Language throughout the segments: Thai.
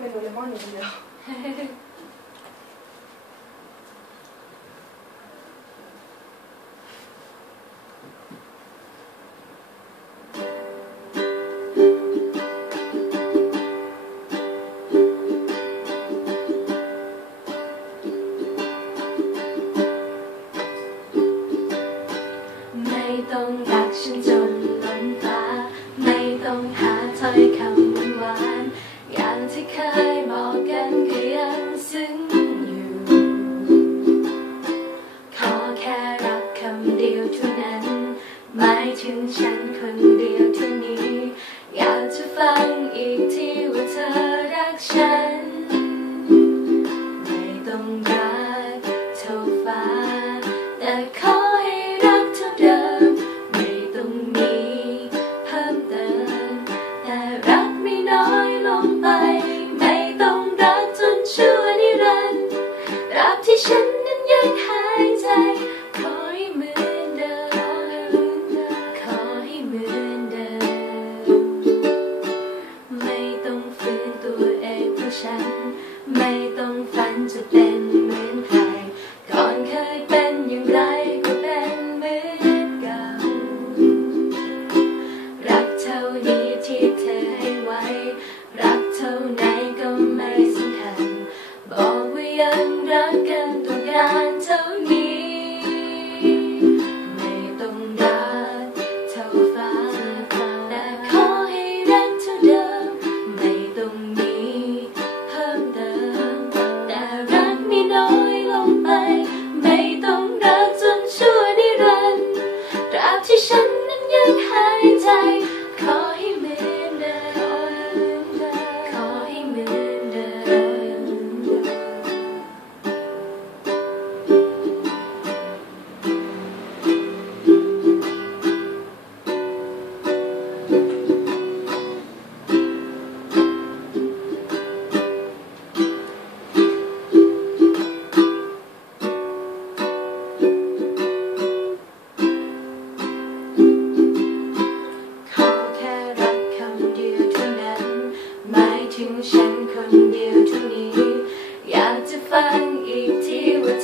เมนูเลมอนอยู่คนเดียวไม่ ที่เคยมอกกันก็ยังซึ้งอยู่ ขอแค่รักคำเดียวเท่านั้นหมายถึงฉันคนเดียวเท่านี้ อยากจะฟังอีกทีว่าเธอรักฉัน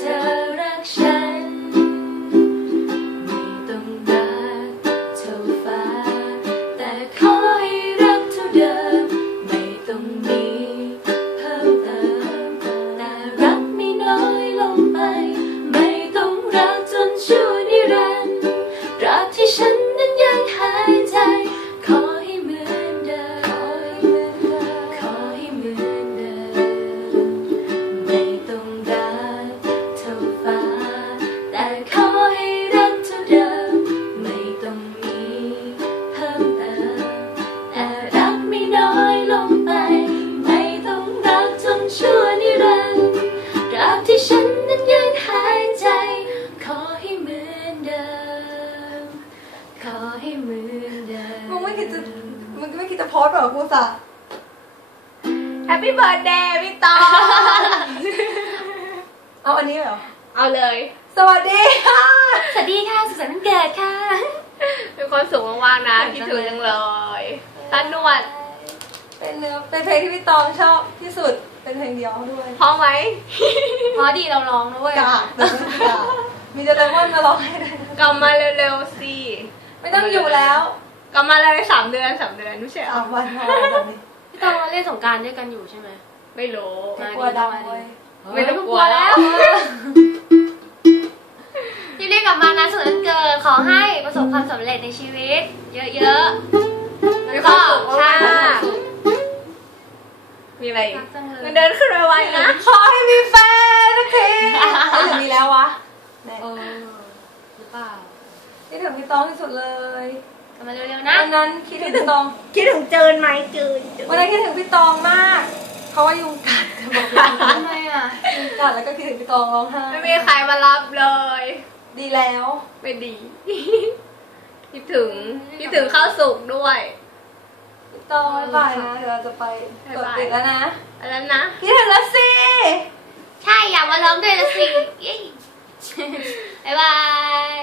ที พสต์เหรอกูสะแฮปปี้เบิร์ดเดย์พี่ตองเอาอันนี้เหรอ เอาเลย สวัสดีค่ะ สวัสดีค่ะ สุขสันต์วันเกิดค่ะ มีความสุขมากๆนะคิดถึงจังเลยตานวด เป็นเนื้อเป็นเพลงที่พี่ตองชอบที่สุด เป็นเพลงเดียวด้วยพร้อมไหมพอดีเราร้องนะเว้ยกากกากมีเดลมอนมาร้องให้ด้วยนะกลับมาเร็วๆสิ ไม่ต้องอยู่แล้ว กลับมาเลยสามเดือนสามเดือนไม่ใช่เหรอสามวันพอแบบนี้พี่ตองเราเล่นสงกรารด้วยกันอยู่ใช่ไหมไม่รู้กลัวดำเว้ยไม่ต้องกลัวแล้วรีบๆกลับมานะสุขสันต์วันเกิดขอให้ประสบความสำเร็จในชีวิต เยอะๆแล้วก็ค่ะค่ะมีอะไรอีกรักจังเลยเงินเดือนขึ้นไวๆนะ ขอให้มีแฟนสักทีไม่ถึงมีแล้ววะแน่เออหรือเปล่าคิดถึงพี่ตองที่สุดเลย กลับมาเร็วๆนะ วันนั้นคิดถึงพี่ตองคิดถึงเจินไหมเจินเจินวันนั้นคิดถึงพี่ตองมากเพราะว่ายุงกัดจะบอกเลยทำไมอะยุงกัดแล้วก็คิดถึงพี่ตองร้องไห้ไม่มีใครมารับเลย ดีแล้วไม่ดีคิดถึงคิดถึงข้าวสุกด้วยพี่ตองบ๊ายบายนะเดี๋ยวเราจะไปกดบ๊ายบายติดแล้วนะอันนั้นนะคิดถึงแล้วสิใช่อยากมาร้องด้วยละสิเย้บ๊ายบาย